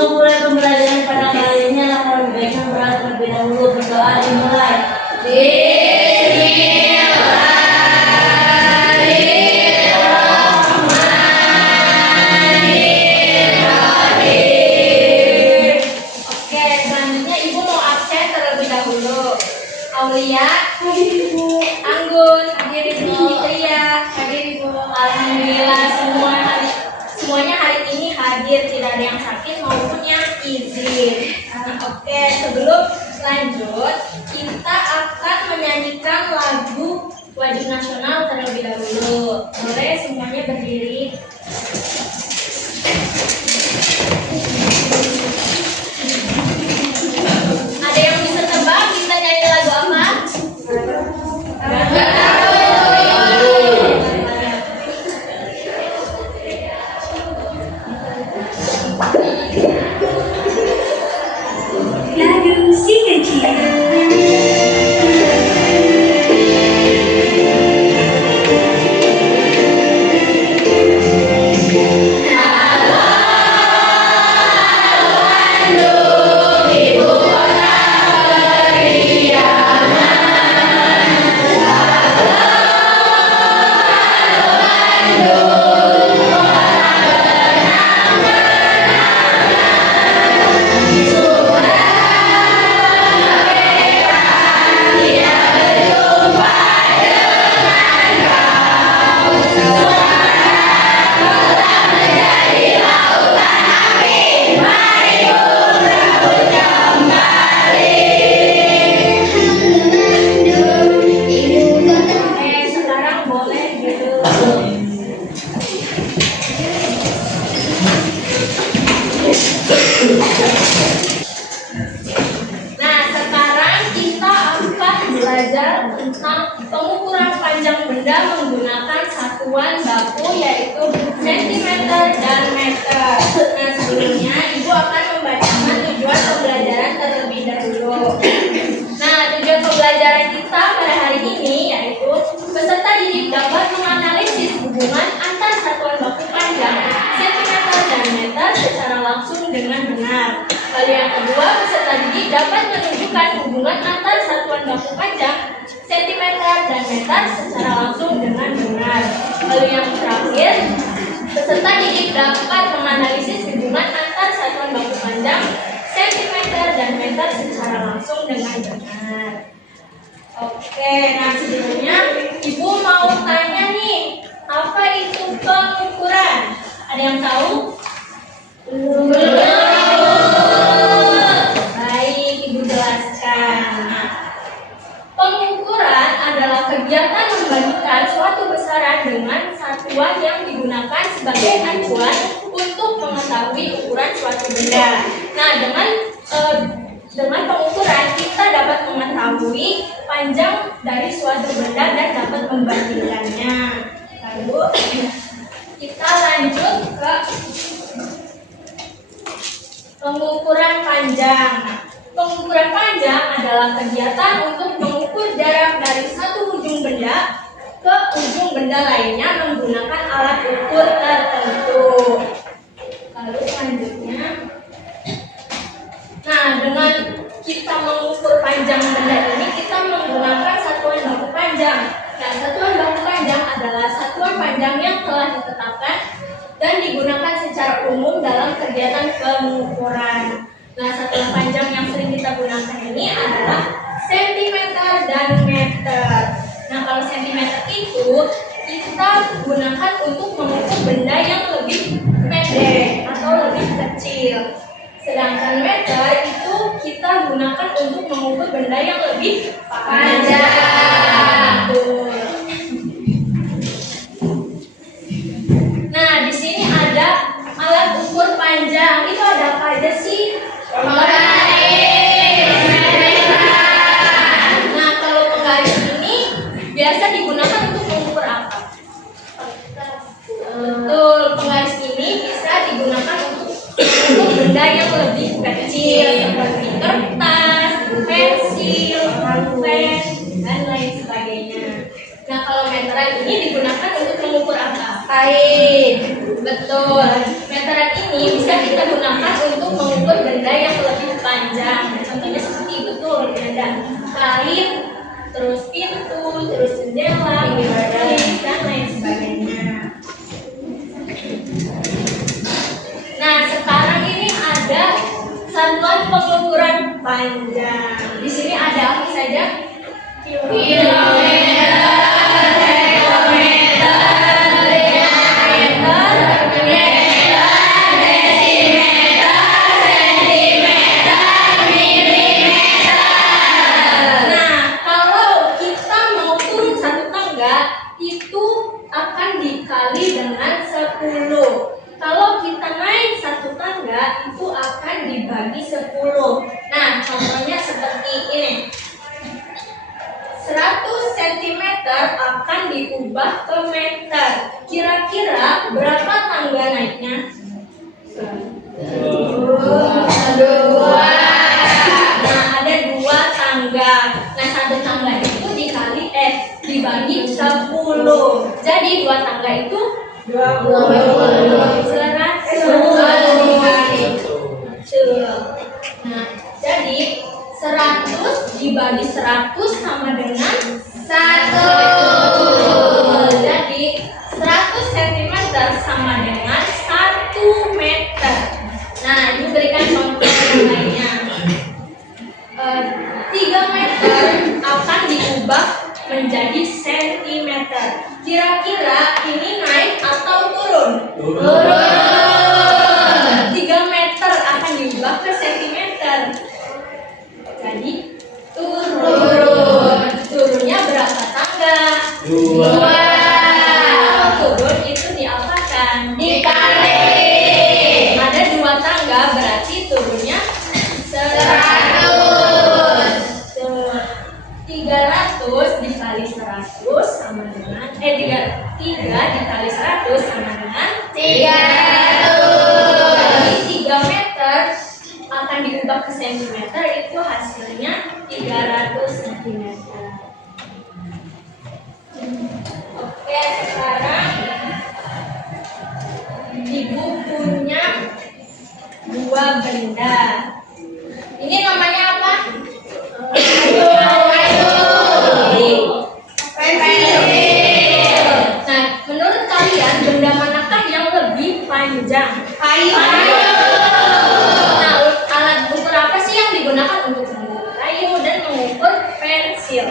Memulai pembelajaran pada kali ini adalah lebih baik berat terlebih dahulu. Berdoa dimulai. Oke, selanjutnya Ibu mau absen terlebih dahulu. Aulia, Anggun, hadir Ibu. Ria, hadir Ibu. Alhamdulillah semuanya hari ini hadir, tidak ada yang sakit maupun yang izin. Oke, sebelum lanjut, kita akan menyanyikan lagu wajib nasional terlebih dahulu. Boleh semuanya berdiri. Ada yang bisa tebak kita nyanyi lagu apa? Nggak tahu. Lagu si kecil. Sekarang boleh duduk. Nah, sekarang kita akan belajar tentang pengukuran panjang benda menggunakan satuan baku yaitu sentimeter dan meter. Nah, sebelumnya Ibu akan membacakan tujuan pembelajaran terlebih dahulu. Nah, tujuan pembelajaran kita pada hari ini yaitu peserta didik dapat menganalisis hubungan antar satuan baku panjang, sentimeter dan meter secara langsung dengan benar. Lalu yang kedua, peserta didik dapat menunjukkan hubungan antar satuan baku panjang, sentimeter dan meter secara langsung dengan benar. Lalu yang terakhir, peserta didik dapat menganalisis hubungan antar satuan baku panjang, sentimeter dan meter secara langsung dengan benar. Oke, nah sebelumnya Ibu mau tanya nih, apa itu pengukuran? Ada yang tahu? Belum. Baik, Ibu jelaskan. Nah, pengukuran adalah kegiatan membandingkan suatu besaran dengan satuan yang digunakan sebagai acuan untuk mengetahui ukuran suatu benda. Nah, dengan pengukuran kita dapat mengetahui panjang dari suatu benda dan dapat membandingkannya. Lalu kita lanjut ke pengukuran panjang. Pengukuran panjang adalah kegiatan untuk mengukur jarak dari satu ujung benda ke ujung benda lainnya menggunakan alat ukur tertentu. Lalu selanjutnya, nah dengan kita mengukur panjang benda ini kita menggunakan satuan baku panjang. Nah, satuan baku panjang adalah satuan panjang yang telah ditetapkan dan digunakan secara umum dalam kegiatan pengukuran. Nah, satuan panjang yang sering kita gunakan ini adalah sentimeter dan meter. Nah, kalau sentimeter itu kita gunakan untuk mengukur benda yang lebih pendek atau lebih kecil. Sedangkan meter itu kita gunakan untuk mengukur benda yang lebih panjang. Nah, di sini ada alat ukur panjang. Itu ada apa aja sih? Nah, kalau penggaris ini biasa digunakan untuk mengukur apa? Betul, penggaris ini bisa digunakan untuk mengukur benda yang lebih kecil seperti kertas, pensil, pulpen, dan lain sebagainya. Nah, kalau meteran ini digunakan untuk mengukur apa? kain. Betul. Meteran ini bisa kita gunakan untuk mengukur benda yang lebih panjang. Contohnya seperti itu tuh, ada kain, terus pintu, terus jendela, lift, dan lain sebagainya. Nah, sekarang ini ada satuan pengukuran panjang. Di sini ada apa saja? Kilometer, itu akan dikali dengan 10. Kalau kita naik satu tangga itu akan dibagi 10. Nah, contohnya seperti ini. 100 cm akan diubah ke meter. Kira-kira berapa tangga naiknya? 2. Nah, ada 2 tangga. Nah, satu tangga itu dibagi 10. Jadi 2 tangga itu 100. Nah, jadi 100 dibagi 100 sama dengan 1. Jadi 100 cm sama dengan 1 meter. Nah, ini berikan contoh yang lainnya. 3 meter akan diubah menjadi sentimeter. Kira-kira ini naik atau turun? Turun. 3 meter akan diubah ke sentimeter. Jadi turun. Turunnya berapa tangga? 2. Kalau turun itu diapakan? Dikali. Ada 2 tangga berarti turunnya 100. 300 dikali 100 sama dengan 3 dikali 100 sama dengan 300. Jadi 3 meter akan diubah ke sentimeter, itu hasilnya 300 cm. Oke, sekarang Ibu punya 2 benda. Ini namanya apa? Nah, menurut kalian benda manakah yang lebih panjang? Kayu. Nah, alat ukur apa sih yang digunakan untuk mengukur kayu dan mengukur pensil?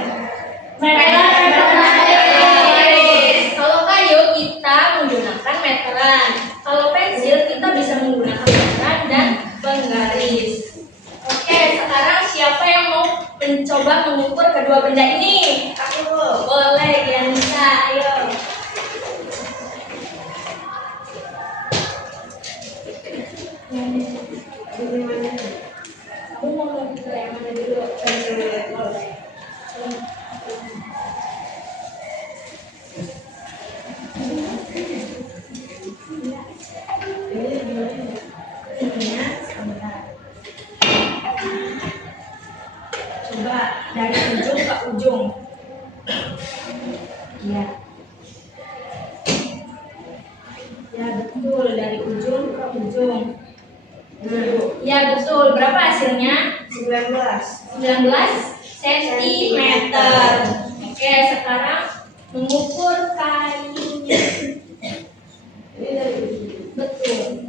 Kalau kayu kita menggunakan meteran. Kalau pensil kita bisa menggunakan meteran dan penggaris. Oke, sekarang siapa yang mau mencoba mengukur kedua benda ini? Aku. Boleh, Gianita. Ayo. Kamu mau mengukur yang mana dulu? Boleh. Coba dari ujung ke ujung. Ya. Ya betul, dari ujung ke ujung. Ya betul. Berapa hasilnya? 19 cm. Oke, sekarang mengukur kayunya. Betul.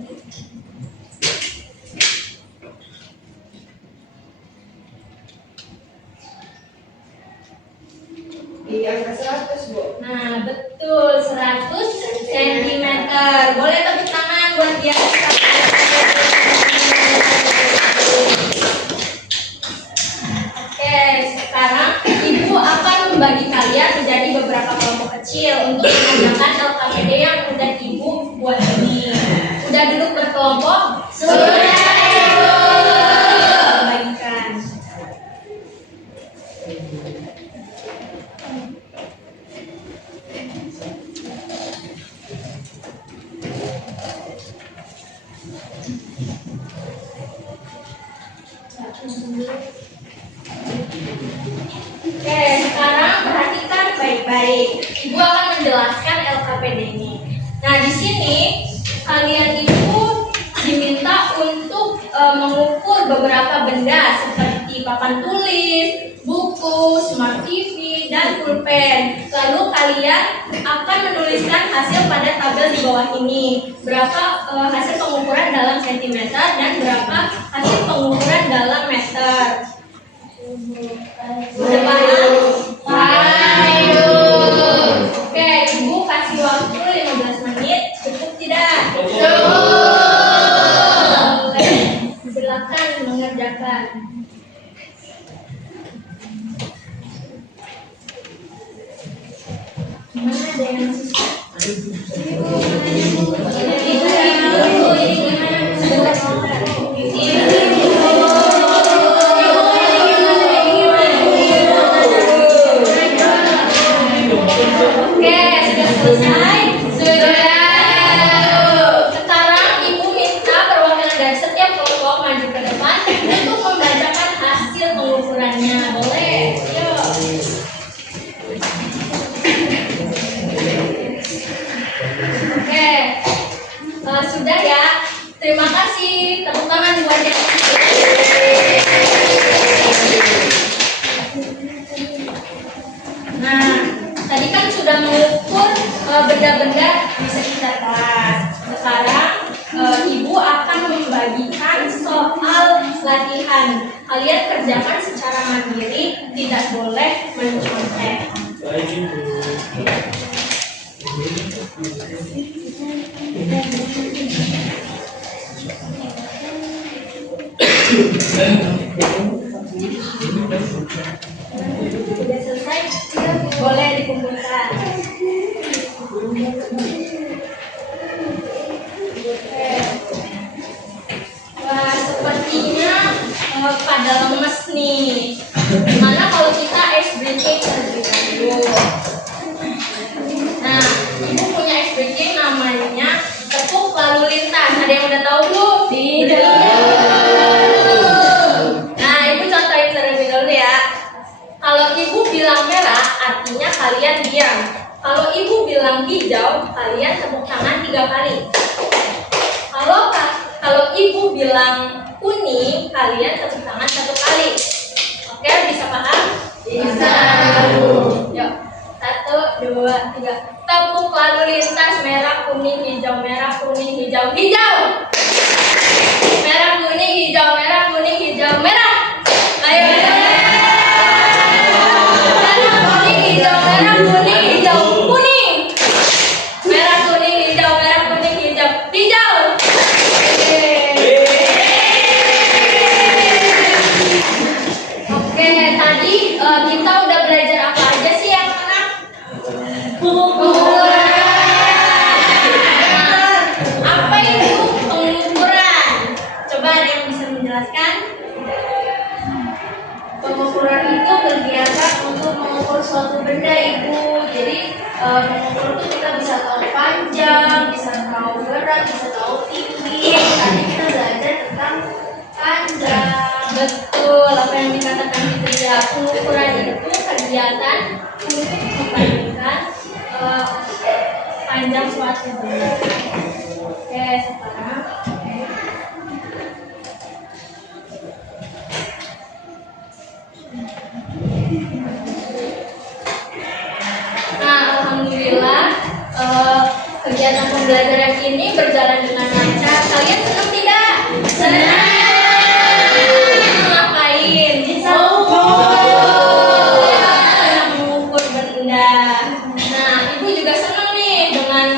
Di angka 100, Bu. Nah, betul, 100 cm. Boleh tepuk tangan buat dia. Oke, sekarang Ibu akan membagi kalian menjadi beberapa kelompok kecil untuk mengerjakan LKPD yang udah Ibu buat ini. Udah duduk berkelompok? Sudah. Bagikan. Oke, sekarang perhatikan baik-baik. Ibu akan menjelaskan LKPD ini. Nah, Nah, di sini kalian itu diminta untuk mengukur beberapa benda seperti papan tulis, buku, smart TV, dan pulpen. Lalu kalian akan menuliskan hasil pada tabel di bawah ini. Berapa hasil pengukuran dalam sentimeter dan berapa hasil pengukuran dalam meter. Udah paham? Ayo. Oke, Ibu kasih waktu 15 menit. Cukup tidak? Boleh. Silakan mengerjakan. Mana ada yang susah? Oke, sudah selesai? Sudah. Sekarang Ibu minta perwakilan dari setiap kelompok maju ke depan untuk membacakan hasil pengukurannya. Boleh? Yuk. Oke, sudah ya. Terima kasih. Tepuk tangan buat yang Nah, tadi kan sudah mengukur benda-benda di sekitar kelas. Sekarang Ibu akan membagikan soal latihan. Kalian kerjakan secara mandiri, tidak boleh mencontek. Sudah selesai? Boleh dikumpulkan. Wah, sepertinya pada lemes nih. Gimana kalau kita ice breaking terlebih dahulu? Nah, Ibu punya ice breaking namanya tepuk lalu lintas. Ada yang udah tahu belum? Tidak. Nah, Ibu contohin terlebih dahulu ya. Kalau Ibu bilang merah, artinya kalian diam. Kalau Ibu bilang hijau, kalian tepuk tangan 3 kali. Kalau Ibu bilang kuning, kalian tepuk tangan 1 kali. Oke, bisa paham? Bisa. Yuk, 1, 2, 3. Tepuk lalu lintas merah, kuning, hijau, merah, kuning, hijau, hijau. Merah, kuning, hijau, merah, kuning, hijau, merah. Ayo. Merah, kuning, hijau, kuning. Merah, kuning, hijau, merah, kuning, hijau, hijau. Oke, tadi kita udah belajar apa aja sih yang anak? Pengukuran. Apa itu pengukuran? Coba ada yang bisa menjelaskan? Pengukuran itu kegiatan untuk mengukur suatu benda, Ibu. Jadi mengukur itu kita bisa tahu panjang, bisa tahu berat, bisa tahu tinggi. Tadi kita belajar tentang panjang. Betul, apa yang dikatakan itu ya. Pengukuran itu kegiatan untuk membandingkan panjang suatu benda. Oke, sekarang. Nah, alhamdulillah kegiatan pembelajaran ini berjalan dengan lancar. Kalian senang tidak? Senang. Ngapain? Mengukur benda. Nah, Ibu juga senang nih dengan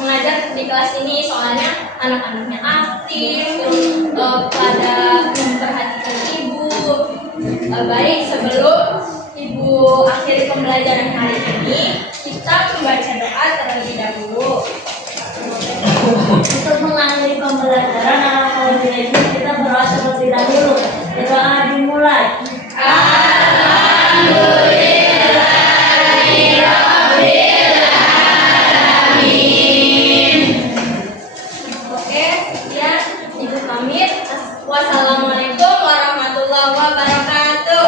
mengajar di kelas ini. Soalnya anak-anaknya aktif, pada memperhatikan Ibu. Baik, sebelum Ibu akhiri pembelajaran hari ini, kita membaca doa terlebih dahulu. Untuk mengakhiri pembelajaran ala ini kita berdoa terlebih dahulu. Doa dimulai. Oke, ya, Ibu pamit. Wassalamualaikum warahmatullahi wabarakatuh.